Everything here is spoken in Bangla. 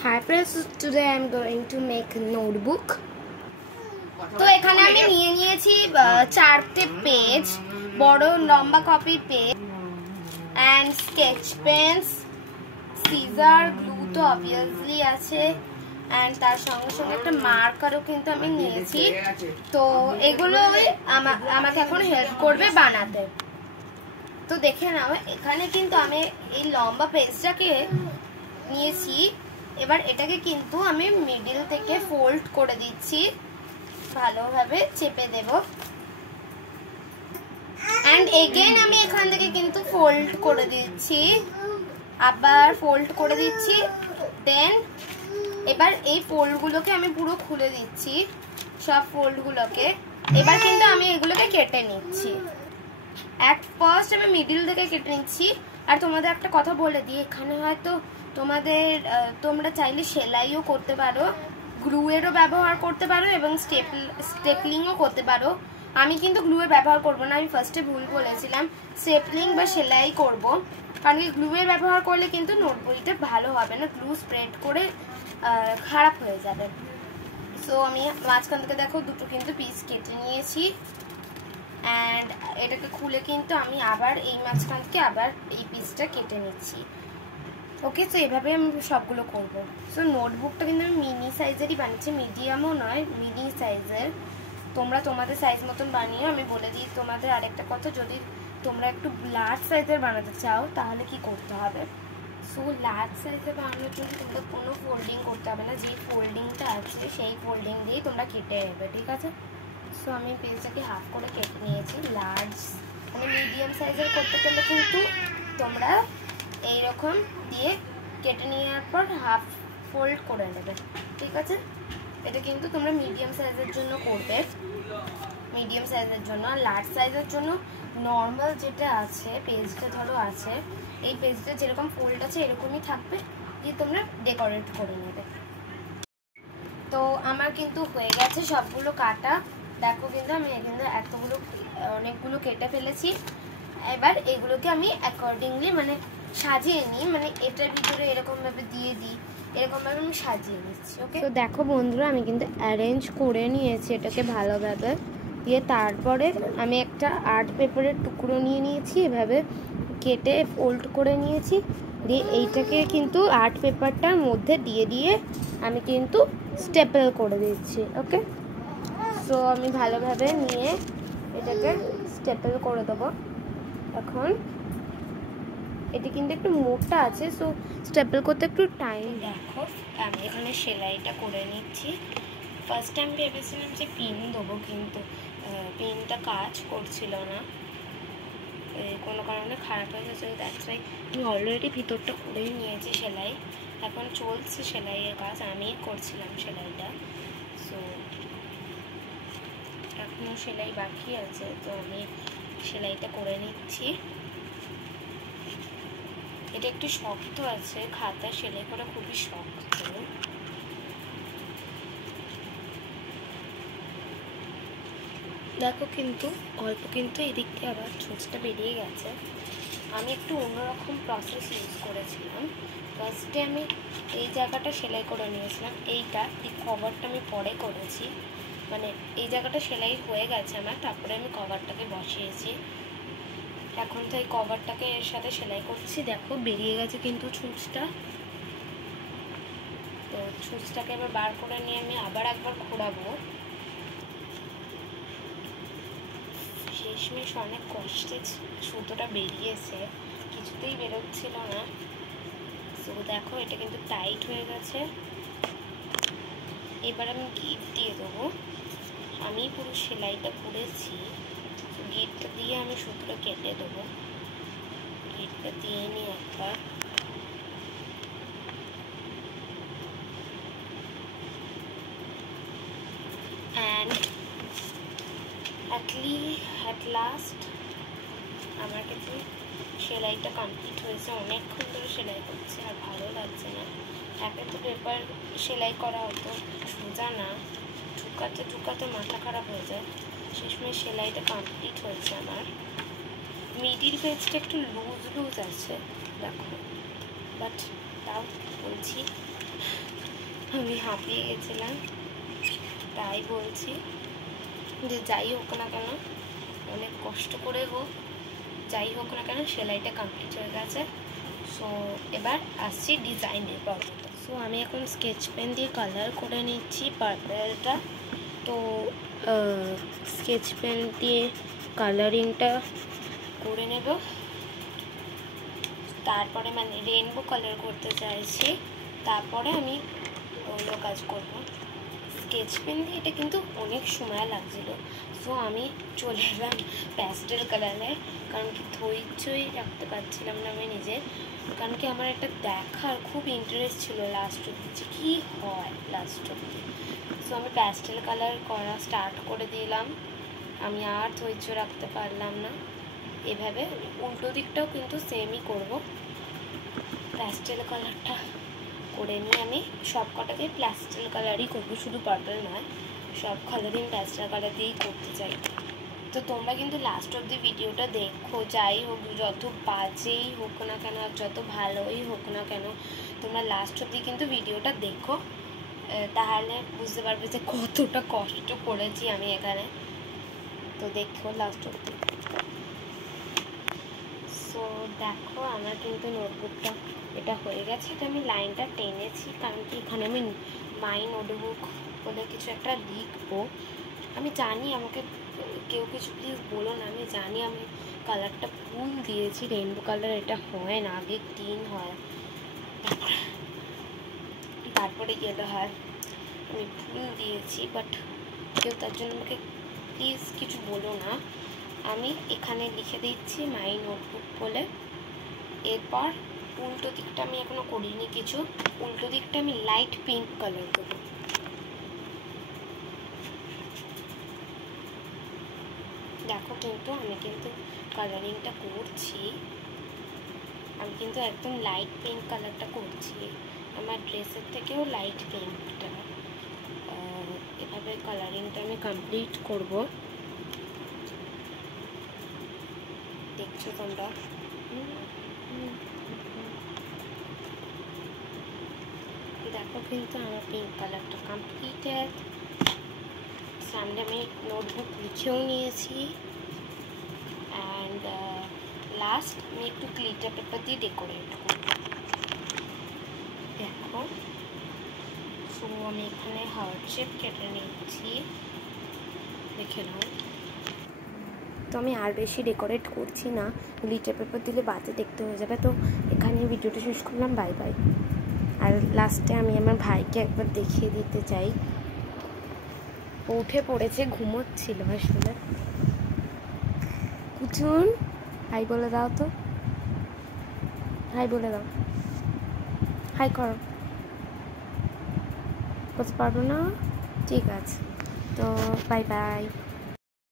Hi friends, today I am going to make a notebook. তো এখানে আমি নিয়ে নিয়েছি চারটে পেজ, বড় লম্বা কপির page, and sketch pens, scissor, glue তো obviously আছে, and তার সঙ্গে সঙ্গে একটা মার্কারও কিন্তু আমি নিয়েছি। তো এগুলো আমাকে এখন হেল্প করবে বানাতে। তো দেখে নাও, এখানে কিন্তু আমি এই লম্বা পেজটাকে নিয়েছি। এবার এটাকে কিন্তু আমি মিডল থেকে ফোল্ড করে দিচ্ছি, ভালোভাবে চেপে দেব, এন্ড এগেইন আমি এখান থেকে কিন্তু ফোল্ড করে দিচ্ছি, আবার ফোল্ড করে দিচ্ছি। দেন এবার এই ফোল্ডগুলোকে আমি পুরো খুলে দিচ্ছি, সব ফোল্ডগুলোকে। এবার কিন্তু আমি এগুলোকে কেটে নিচ্ছি। অ্যাট ফার্স্ট আমি মিডল থেকে কেটে নিচ্ছি। আর তোমাদের একটা কথা বলে দিই, এখানে হয়তো তোমরা চাইলে সেলাইও করতে পারো, গ্লুয়েরও ব্যবহার করতে পারো এবং স্টেপলিংও করতে পারো। আমি কিন্তু গ্লুয়ের ব্যবহার করব না, আমি ফার্স্টে ভুল বলেছিলাম, স্টেপলিং বা সেলাই করব। কারণ কি গ্লুয়ের ব্যবহার করলে কিন্তু নোটবইটা ভালো হবে না, গ্লু স্প্রেড করে খারাপ হয়ে যাবে। সো আমি মাঝখান থেকে দেখো দুটো কিন্তু পিস কেটে নিয়েছি, অ্যান্ড এটাকে খুলে কিন্তু আমি আবার এই মাঝখান থেকে আবার এই পিসটা কেটে নিচ্ছি। ওকে, তো এভাবে আমি সবগুলো করব। সো নোটবুকটা কিন্তু আমি মিনি সাইজেরই বানিয়েছি, মিডিয়ামও নয়, মিনি সাইজের। তোমরা তোমাদের সাইজ মতন বানিয়ে। আমি বলে দিই তোমাদের আরেকটা কথা, যদি তোমরা একটু লার্জ সাইজের বানাতে চাও তাহলে কি করতে হবে। সো লার্জ সাইজের বানানোর জন্য তোমরা কোনো ফোল্ডিং করতে হবে না, যে ফোল্ডিংটা আছে সেই ফোল্ডিং দিয়েই তোমরা কেটে নেবে, ঠিক আছে। সো আমি পেজটাকে হাফ করে কেটে নিয়েছি। লার্জ মানে মিডিয়াম সাইজের করতে গেলে কিন্তু তোমরা এইরকম দিয়ে কেটে নেওয়ার পর হাফ ফোল্ড করে নেবে, ঠিক আছে। এটা কিন্তু তোমরা মিডিয়াম সাইজের জন্য করবে, মিডিয়াম সাইজের জন্য। আর লার্জ সাইজের জন্য নর্মাল যেটা আছে পেজটা ধরো আছে, এই পেজটা যেরকম ফোল্ড আছে এরকমই থাকবে, দিয়ে তোমরা ডেকোরেট করে নেবে। তো আমার কিন্তু হয়ে গেছে সবগুলো কাটা। দেখো কিন্তু আমি কিন্তু অনেকগুলো কেটে ফেলেছি। এবার এগুলোকে আমি অ্যাকর্ডিংলি মানে সাজিয়ে নিই, মানে এটার ভিতরে এরকমভাবে দিয়ে দিই, এরকমভাবে আমি সাজিয়ে নিচ্ছি। ওকে, তো দেখো বন্ধুরা, আমি কিন্তু অ্যারেঞ্জ করে নিয়েছি এটাকে ভালোভাবে। দিয়ে তারপরে আমি একটা আর্ট পেপারের টুকরো নিয়ে নিয়েছি, এভাবে কেটে ফোল্ড করে নিয়েছি। দিয়ে এইটাকে কিন্তু আর্ট পেপারটার মধ্যে দিয়ে আমি কিন্তু স্টেপল করে দিচ্ছি। ওকে, সো আমি ভালোভাবে নিয়ে এটাকে স্টেপল করে দেবো। এখন এটা কিন্তু একটু মোটা আছে, সো স্টেপল করতে একটু টাইম। দেখো আমি এখানে সেলাইটা করে নিচ্ছি। ফার্স্ট টাইম ভেবেছিলাম যে পিন দেবো, কিন্তু পিনটা কাজ করছিল না, কোনো কারণে খারাপ হয়ে গেছে। দ্যাটস ওয়াই আমি অলরেডি ভিতরটা করেই নিয়েছি সেলাই, এখন চলছে সেলাইয়ের কাজ, আমি করছিলাম সেলাইটা। সো এখনও সেলাই বাকি আছে, তো আমি সেলাইটা করে নিচ্ছি। এটা একটু শক্ত আছে, খাতা সেলাই করা খুবই শক্ত। দেখো কিন্তু অল্প কিন্তু এদিকটা আবার ছোঁচটা বেরিয়ে গেছে। আমি একটু অন্যরকম প্রসেস ইউজ করেছিলাম। ফার্স্টে আমি এই জায়গাটা সেলাই করে নিয়েছিলাম, এই কভারটা আমি পরে করেছি, মানে এই জায়গাটা সেলাই হয়ে গেছে আমার, তারপরে আমি কভারটাকে বসিয়েছি। এখন তো এই কভারটাকে এর সাথে সেলাই করছি। দেখো বেরিয়ে গেছে কিন্তু ছুঁচটা। তো ছুঁচটাকে এবার বার করে নিয়ে আমি আবার একবার ঘোরাবো। শেষমেশ অনেক কষ্টে সুতোটা বেরিয়েছে, কিছুতেই বেরোচ্ছিল না। তো দেখো এটা কিন্তু টাইট হয়ে গেছে। এবার আমি গিট দিয়ে দেবো। আমি পুরো সেলাইটা করেছি, গিটটা দিয়ে আমি সুতোটা কেটে দেবো। গিটটা দিয়ে নিই একবার। অ্যান্ড অ্যাট লাস্ট আমার কাছে সেলাইটা কমপ্লিট হয়েছে। অনেকক্ষণ ধরে সেলাই করছি, আর ভালো লাগছে না। একে তো পেপার সেলাই করা অত সোজা না, ঠুকাতে মাথা খারাপ হয়ে যায়। শেষমেশ সেলাইটা কমপ্লিট হয়েছে আমার। মিডিল পেজটা একটু লুজ আছে দেখো, বাট তাও বলছি আমি হাঁপিয়ে গেছিলাম, তাই বলছি যে যাই হোক না কেন, অনেক কষ্ট করে হোক, যাই হোক না কেন সেলাইটা কমপ্লিট হয়ে গেছে। সো এবার আসছি ডিজাইনের পর্বত। সো আমি এখন স্কেচ পেন দিয়ে কালার করে নিচ্ছি পার্পেলটা। তো স্কেচ পেন দিয়ে কালারিংটা করে নেব, তারপরে মানে রেনবো কালার করতে চাইছি, তারপরে আমি অন্য কাজ করব। স্কেচ পেন দিয়ে এটা কিন্তু অনেক সময় লাগছিল। সো আমি চলে এলাম প্যাস্টেল কালারে, কারণ কি ধৈর্যই রাখতে পারছিলাম না আমি নিজে, কারণ কি আমার একটা দেখার খুব ইন্টারেস্ট ছিল লাস্ট অব্দি যে কী হয় লাস্ট অব্দি। সো আমি প্যাস্টেল কালার করা স্টার্ট করে দিলাম, আমি আর ধৈর্য রাখতে পারলাম না। এভাবে উল্টো দিকটাও কিন্তু সেমই করব। প্যাস্টেল কালারটা করে নিয়ে আমি সব কটাকে প্যাস্টেল কালারই করবো, শুধু পার্পল নয়, সব কালারই আমি প্যাস্টেল কালার দিয়েই করতে চাই। তো তোমরা কিন্তু লাস্ট অব্দি ভিডিওটা দেখো, যাই হোক, যত বাজেই হোক না কেন আর যত ভালোই হোক না কেন, তোমরা লাস্ট অব্দি কিন্তু ভিডিওটা দেখো, তাহলে বুঝতে পারবে যে কতটা কষ্ট করেছি আমি এখানে। তো দেখো লাস্ট অব্দি। সো দেখো আমার কিন্তু নোটবুকটা এটা হয়ে গেছে। এটা আমি লাইনটা টেনেছি, কারণ কি এখানে আমি মাই নোটবুক বলে কিছু একটা লিখবো। আমি জানি, আমাকে কেউ কিছু প্লিজ বলো না, আমি জানি আমি কালারটা ভুল দিয়েছি, রেনবো কালার এটা হয় না, আগে গ্রিন হয়, তারপরে ইয়েলো হয়, আমি ভুল দিয়েছি, বাট কেউ তার জন্য আমাকে প্লিজ কিছু বলো না। আমি এখানে লিখে দিচ্ছি মাই নোটবুক বলে। এরপর উল্টো দিকটা আমি এখনো করিনি কিছু, উল্টো দিকটা আমি লাইট পিঙ্ক কালার দেবো। দেখো কিন্তু আমি কিন্তু কালারিংটা করছি, আমি কিন্তু একদম লাইট পিঙ্ক কালারটা করছি, আমার ড্রেসের থেকেও লাইট পিঙ্কটা। এভাবে কালারিংটা আমি কমপ্লিট করব, দেখছো তোমরা। দেখো কিন্তু আমার পিঙ্ক কালারটা কমপ্লিটেড। সামনে আমি নোটবুক লিখেও নিয়েছি, অ্যান্ড লাস্ট আমি একটু গ্লিটার পেপার দিয়ে ডেকোরেট করব। দেখো, সো আমি এখানে হার্ট শেপ কেটে নিচ্ছি, দেখে নাও। তো আমি আর বেশি ডেকোরেট করছি না, গ্লিটার পেপার দিলে বাজে দেখতে হয়ে যাবে। তো এখানে ভিডিওটা শেষ করলাম, বাই বাই। আর লাস্টে আমি আমার ভাইকে একবার দেখিয়ে দিতে চাই, উঠে পড়েছে, ঘুমোচ্ছিল আসলে। কুচুন হাই বলে দাও, তো হাই বলে দাও, হাই করো। বলতে পারবো না, ঠিক আছে, তো বাই বাই।